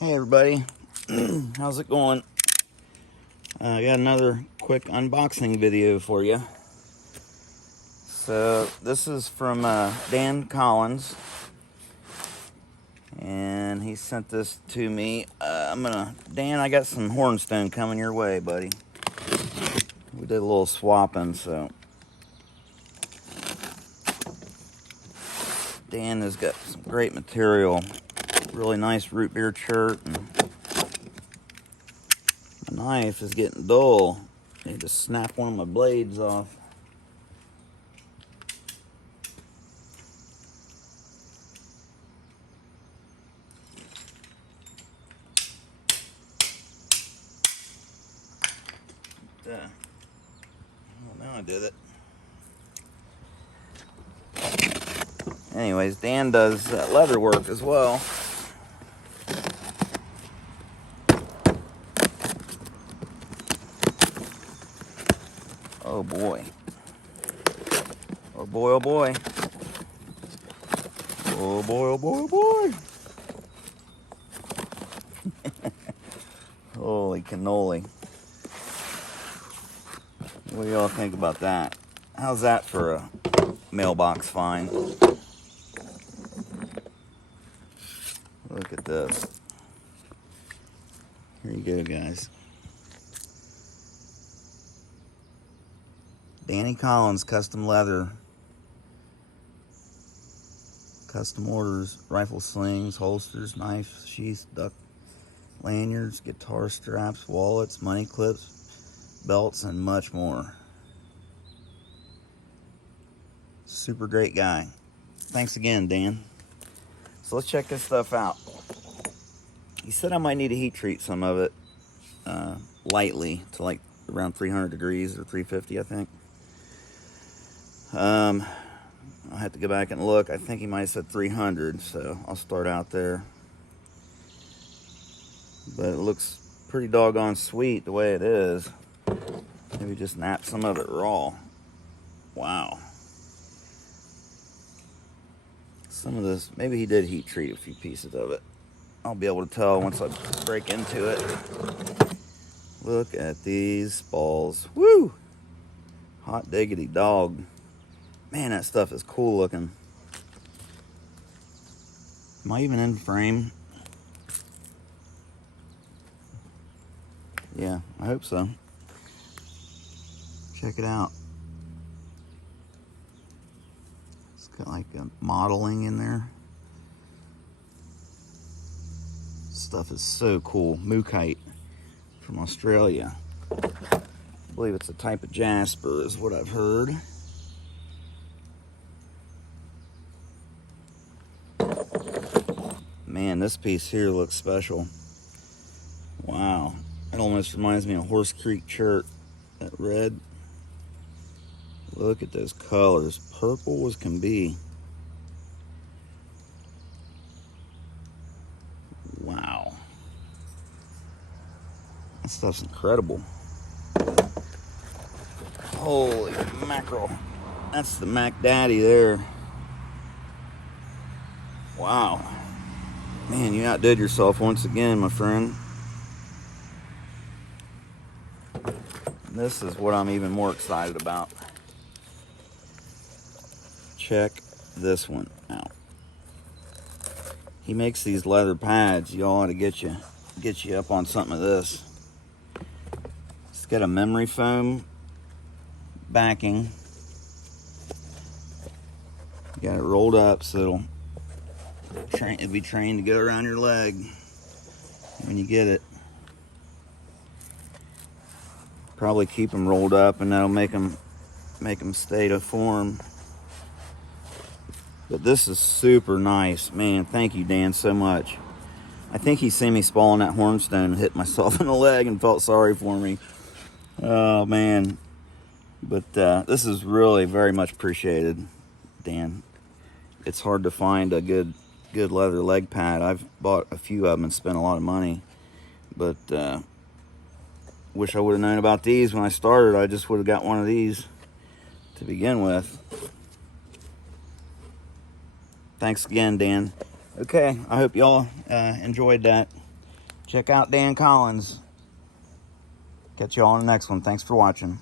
Hey everybody, how's it going? I got another quick unboxing video for you. So this is from Dan Collins, and he sent this to me. Dan, I got some Hornstone coming your way, buddy. We did a little swapping, so Dan has got some great material. Really nice root beer chert, and my knife is getting dull. I need to snap one of my blades off. Well, now I did it. Anyways, Dan does leather work as well. Oh boy. Oh boy, oh boy. Oh boy, oh boy, oh boy. Holy cannoli. What do y'all think about that? How's that for a mailbox find? Look at this. Here you go, guys. Danny Collins Custom Leather. Custom orders, rifle slings, holsters, knife sheaths, duck lanyards, guitar straps, wallets, money clips, belts, and much more. Super great guy. Thanks again, Dan. So let's check this stuff out. He said I might need to heat treat some of it lightly to like around 300 degrees or 350, I think. I'll have to go back and look. I think he might have said 300, so I'll start out there. But it looks pretty doggone sweet the way it is. Maybe just nap some of it raw. Wow. Some of this, maybe he did heat treat a few pieces of it. I'll be able to tell once I break into it. Look at these balls. Woo! Hot diggity dog. Man, that stuff is cool looking. Am I even in frame? Yeah, I hope so. Check it out. It's got like a modeling in there. Stuff is so cool. Mookite from Australia. I believe it's a type of jasper is what I've heard. Man, this piece here looks special. Wow. It almost reminds me of Horse Creek Chert. That red. Look at those colors. Purple as can be. Wow. That stuff's incredible. Holy mackerel. That's the Mac Daddy there. Wow. Man, you outdid yourself once again, my friend. This is what I'm even more excited about. Check this one out. He makes these leather pads. Y'all ought to get you up on something of this. It's got a memory foam backing. You got it rolled up so it'll be trained to go around your leg when you get it. Probably keep them rolled up, and that'll make them stay to form. But this is super nice, man. Thank you, Dan, so much. I think he seen me spalling that hornstone and hit myself in the leg and felt sorry for me. Oh man, but this is really very much appreciated, Dan. It's hard to find a good leather leg pad. I've bought a few of them and spent a lot of money, but wish I would have known about these when I started. I just would have got one of these to begin with. Thanks again, Dan. Okay, I hope y'all enjoyed that. Check out Dan Collins. Catch you all on the next one. Thanks for watching.